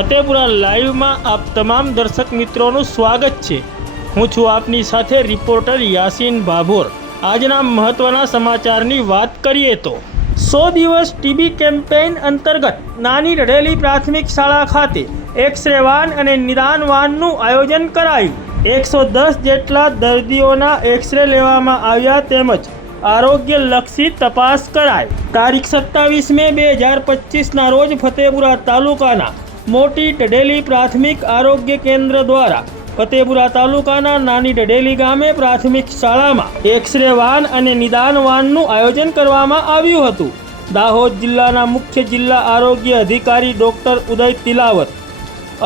ફતેપુરા લાઈવમાં આપ તમામ દર્શક મિત્રોનું સ્વાગત છે. હું છું આપની સાથે રિપોર્ટર યાસીન ભાભોર. આજના મહત્વના સમાચારની વાત કરીએ તો, સો દિવસ ટીબી કેમ્પેઇન અંતર્ગત નાની રડેલી પ્રાથમિક શાળા ખાતે એક્સરે વાન અને નિદાન વાનનું આયોજન કરાયું. એકસો દસ જેટલા દર્દીઓના એક્સરે લેવામાં આવ્યા તેમજ આરોગ્યલક્ષી તપાસ કરાય તારીખ સત્તાવીસ મે બે હજાર પચીસના રોજ ફતેપુરા તાલુકાના મોટી ટડેલી પ્રાથમિક આરોગ્ય કેન્દ્ર દ્વારા ફતેપુરા તાલુકાના નાની ટડેલી ગામે પ્રાથમિક શાળામાં એક્સરે વાન અને નિદાન વાનનું આયોજન કરવામાં આવ્યું હતું. દાહોદ જિલ્લાના મુખ્ય જિલ્લા આરોગ્ય અધિકારી ડોક્ટર ઉદય તિલાવત,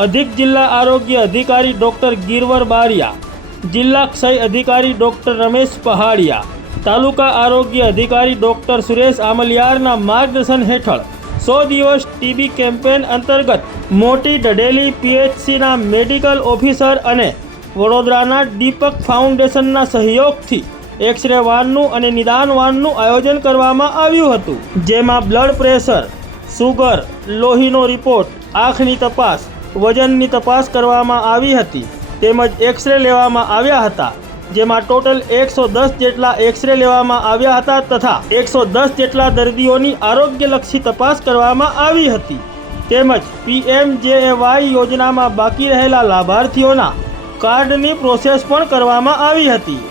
અધિક જિલ્લા આરોગ્ય અધિકારી ડોક્ટર ગિરવર બારિયા, જિલ્લા ક્ષય અધિકારી ડોક્ટર રમેશ પહાડિયા, તાલુકા આરોગ્ય અધિકારી ડોક્ટર સુરેશ આમલિયારના માર્ગદર્શન હેઠળ સો દિવસ ટીબી કેમ્પેન અંતર્ગત મોટી ઢડેલી પીએચસીના મેડિકલ ઓફિસર અને વડોદરાના દીપક ફાઉન્ડેશનના સહયોગથી એક્સરે વાનનું અને નિદાન વાનનું આયોજન કરવામાં આવ્યું હતું, જેમાં બ્લડ પ્રેશર, સુગર, લોહીનો રિપોર્ટ, આંખની તપાસ, વજનની તપાસ કરવામાં આવી હતી, તેમજ એક્સરે લેવામાં આવ્યા હતા. જેમાં ટોટલ એકસો દસ જેટલા એક્સરે લેવામાં આવ્યા હતા તથા એકસો દસ જેટલા દર્દીઓની આરોગ્યલક્ષી તપાસ કરવામાં આવી હતી. તેમજ પીએમજેએવાય યોજનામાં બાકી રહેલા લાભાર્થીઓના કાર્ડની પ્રોસેસ પણ કરવામાં આવી હતી.